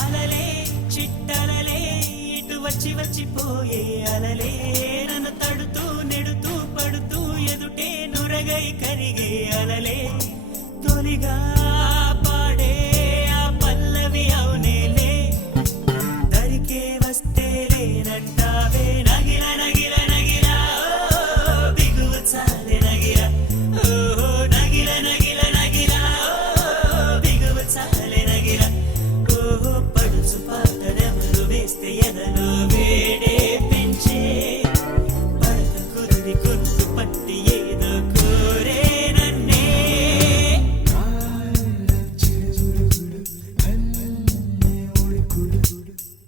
అలలే చిట్టలలే ఇటు వచ్చి వచ్చిపోయే అలలే నన్ను తడుతూ నెడుతూ పడుతూ ఎదుటే నురగై కరిగే అలలే తొలిగా పాడే ఆ పల్లవి అవునేలే దరికే వస్తే లేనంటావే నగిల నగిల నగిల బిగువ చాలే నగిల ఓహో నగిల నగిల నగిల బిగువ చాలే నగిల ఓహో పడుచు పాటనెవరు వేస్తే ఎదల